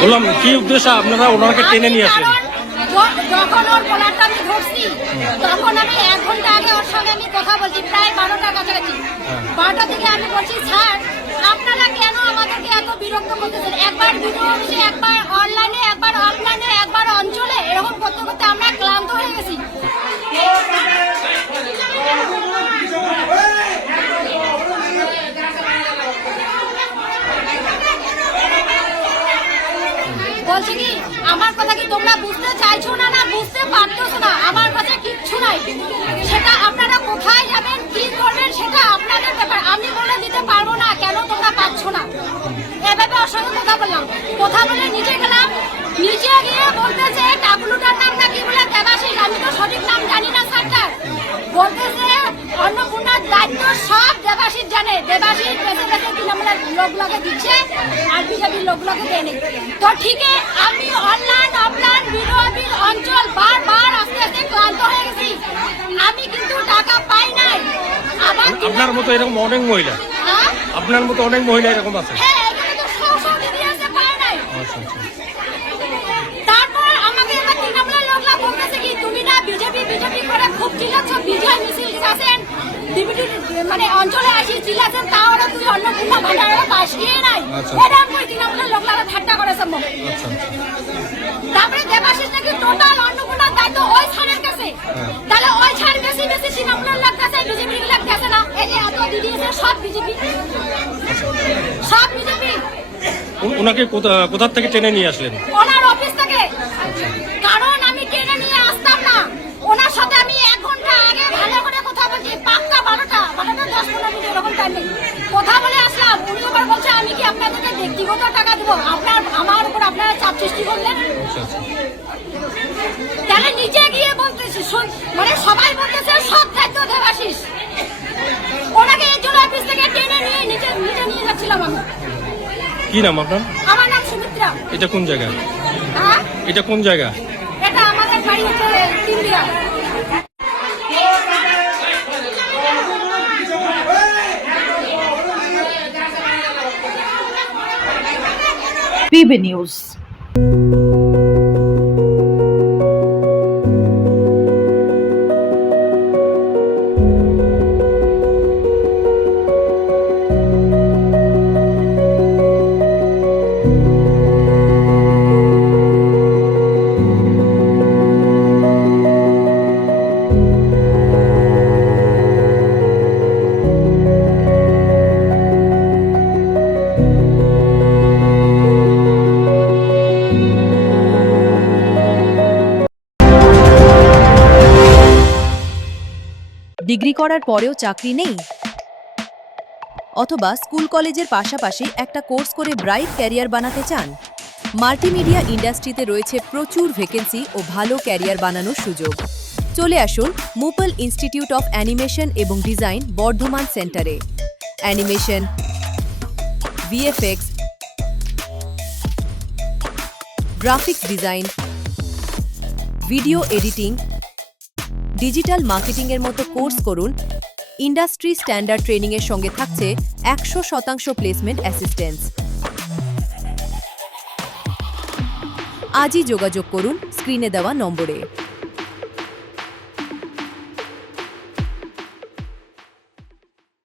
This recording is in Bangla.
বললাম কি উদ্দেশ্যে আপনারা ওনাকে টেনে নিয়ে আসেন? যখন ওর কলারটা আমি ধরছি তখন আমি 1 ঘন্টা আগে ওর সঙ্গে আমি কথা বলছি, প্রায় 12টার কাছাকাছি। 12টা থেকে আমি বলছি, স্যার আপনারা কেন আমাদেরকে এত বিরক্ত করতেছেন? একবার ভিডিও অফিসে, একবার অনলাইনে, একবার অফলাইনে, একবার অঞ্চলে, এরকম করতে করতে আমরা ক্লান্ত হয়ে গেছি। বলছি কি, আমার কথা কি তোমরা বুঝতে চাইছো না, না বুঝতে পারতেছো না? আমার কাছে কিচ্ছু নাই, সেটা আপনারা কোথায় যাবেন, কি করবেন, সেটা আপনাদের ব্যাপার। আমি বলে দিতে পারবো না কেন তোমরা পাচ্ছ না। এভাবে ওর সঙ্গে কথা বললাম, কথা বলে নিচে গেলাম। নিচে গিয়ে বলতেছে টাকলুটার নাম নাকি বলে দেবাশিস, আমি তো সঠিক নাম জানি না স্যারটার। বলতেছে অন্নপূর্ণার দায়িত্ব সব দেবাশিস জানে, দেবাশিস বেঁচে বেঁচে তৃণমূলের লোকগুলোকে দিচ্ছে আর বিজেপির লোকগুলোকে দেয়নি। তো ঠিক আমি অনলাইন অফলাইন ভিডিও অফিস অঞ্চল বারবার আস্তে আস্তে ক্লান্ত হয়ে গেছি। আমি কিন্তু টাকা পাই নাই। আবার আপনার মতো এরকম অনেক মহিলা, আপনার মতো অনেক মহিলা এরকম আছে। হ্যাঁ, এখানে তো 100 দিদি আছে, পায় নাই। তারপর আমাকে এবার তৃণমূলের লোকরা বলতেছে কি, তুমি না বিজেপি বিজেপি করে খুব চিল্লাচ্ছ, বিজয় মিছিল দিচ্ছেন, মানে অঞ্চলে আসি চিল্লাচ্ছেন, তাও ওরা তুই অন্নপূর্ণা ভান্ডারে পাশ গিয়ে নাই। এরকম করে তৃণমূলের লোকরা ঠাট্টা করেছে। তারপরে দেবাশিস নাকি টোটাল অন্নপূর্ণার দায়িত্ব ওই ছাড়ের কাছে। তাহলে ওই ছাড় বেশি বেশি তৃণমূলের লোক কাছে, বিজেপির লোক কাছে না। এই যে এত দিদি আছে সব বিজেপি, সব বিজেপি। ওনাকে কোথা থেকে টেনে নিয়ে আসলেন? ওনার অফিস থেকে। কারণ আমি টেনে নিয়ে আসতাম না, ওনার সাথে আমি 1 ঘন্টা আগে ভালো করে কথা বলছি, পাক্কা 12টা 10-15 মিনিট এরকম টাইমে কথা বলে আসলাম। উনি আবার বলছে আমি কি আপনাদেরকে ব্যক্তিগত টাকা দেবো, আমার উপর আপনারা চাপ সৃষ্টি করলেন। তাহলে নিচে গিয়ে বলতেছি, মানে সবাই বলতেছে সব দায়িত্ব দেবাশিস। ওনাকে এই জন্য অফিস থেকে টেনে নিয়ে নিচে নিয়ে যাচ্ছিলাম আমি। কি নাম আপনার? আমার নাম সুমিত্রা। এটা কোন জায়গা? হ্যাঁ, এটা কোন জায়গা? এটা আমাদের বাড়ি হচ্ছে তিনদিয়া। PB News। ডিগ্রি করার পরেও চাকরি নেই, অথবা স্কুল কলেজের পাশাপাশি একটা কোর্স করে ব্রাইট ক্যারিয়ার বানাতে চান? মাল্টিমিডিয়া ইন্ডাস্ট্রিতে রয়েছে প্রচুর ভ্যাকেন্সি ও ভালো ক্যারিয়ার বানানোর সুযোগ। চলে আসুন মুপল ইনস্টিটিউট অফ অ্যানিমেশন এবং ডিজাইন বর্ধমান সেন্টারে। Animation, VFX, graphics design, video editing, digital মার্কেটিংয়ের মতো কোর্স করুন। ইন্ডাস্ট্রি স্ট্যান্ডার্ড ট্রেনিংয়ের সঙ্গে থাকছে 100% প্লেসমেন্ট অ্যাসিস্ট্যান্স। আজই যোগাযোগ করুন স্ক্রিনে দেওয়া নম্বরে।